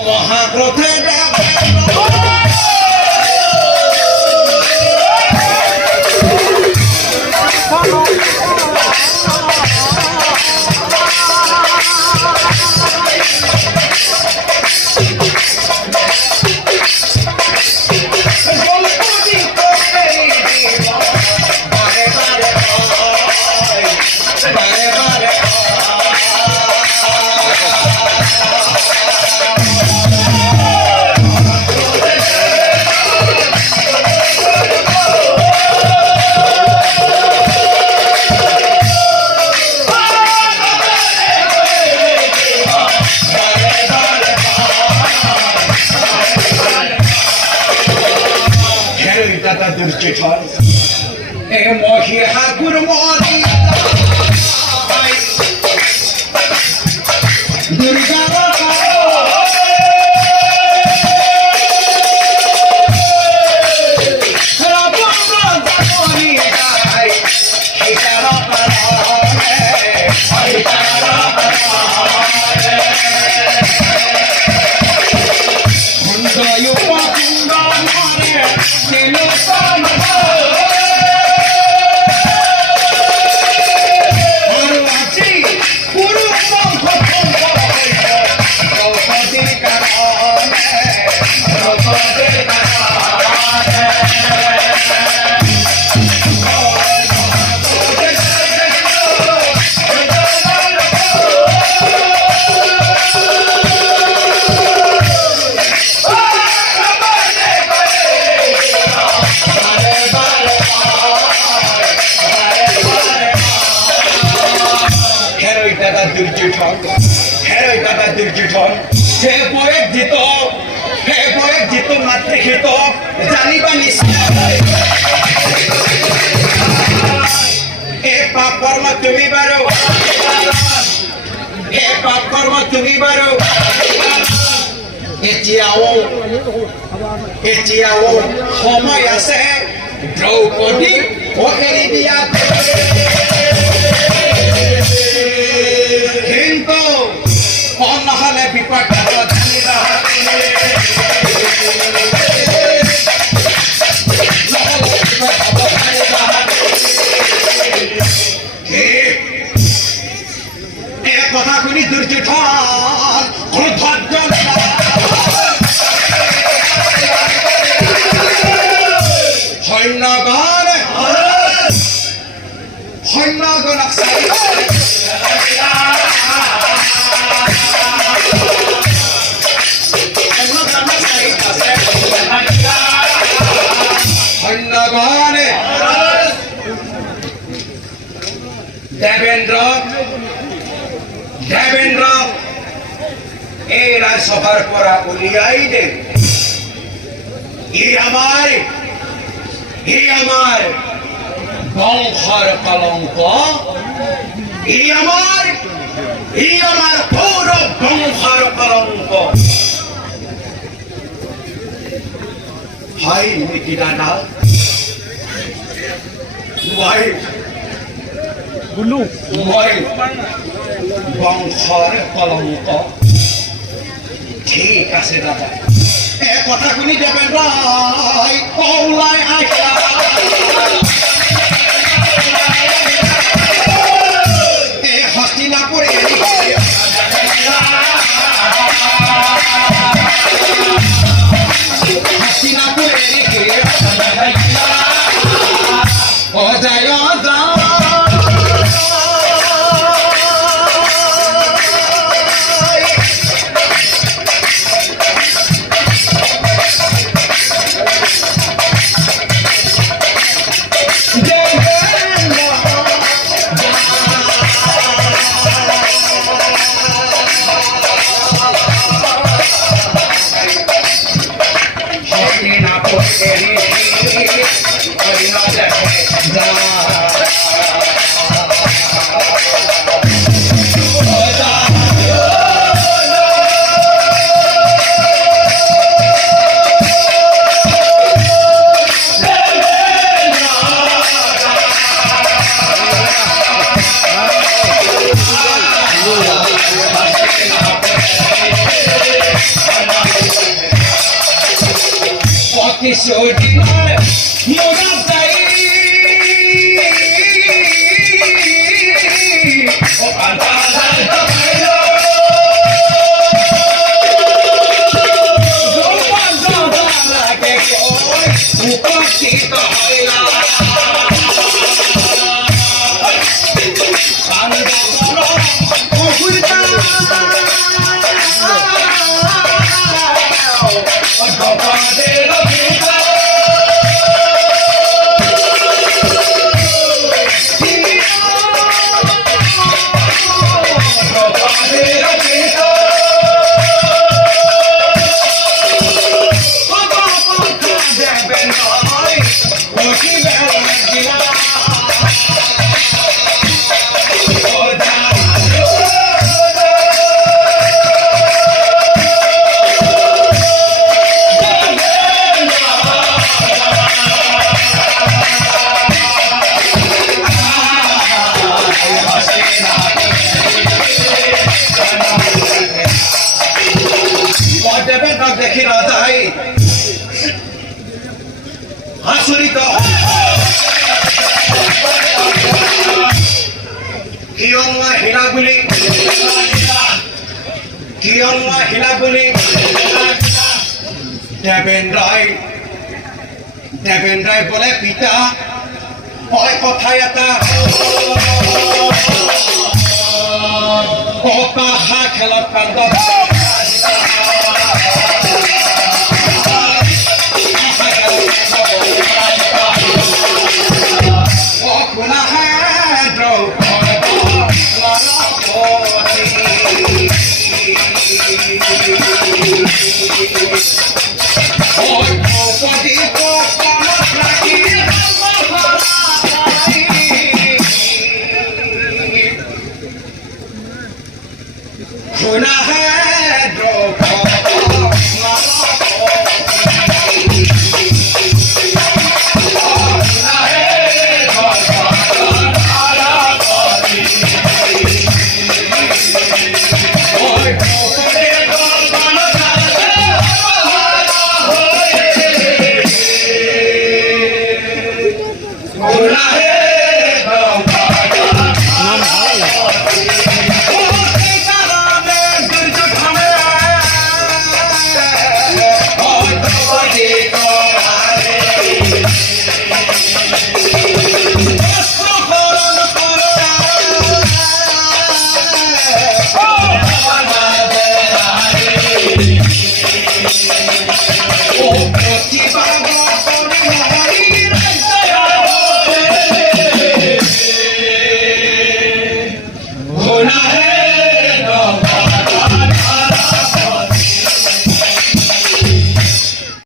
মহাক্রোধে মহি ঠাকুর মরি দুর্গা হে বয়েক জিত মাত্রে খেত জানিবা এ পাপ কর্ম তুমি বারো এতিয়াও সময় আছে দ্রৌপদী ও এৰি দিয়া কিন্তু নহলে বিপদ কথা শুনি দুর্যোধন সৈন্যগণ দেবেন্দ্র এই রাজসভার পরা উলিয়াই দে ই আমার বংশর কলঙ্ক ই আমার কৌরব বংশর কলঙ্ক হয় মিটি দাদা বংশর কলঙ্ক ঠিক আছে দাদা এ কথা শুনি দেবেন রায় ওলাই আইলা এ হস্তিনাপুর অজয় কিছু দিনের মোরা যাই ও আল্লাহ উপস্থিত হইলা দেখি রাজাই হাসুরিত কিয়ংলা হিলাগুলি দেবেন রায় বলে পিতা হয় কথা এটা হা খেলত কান্দ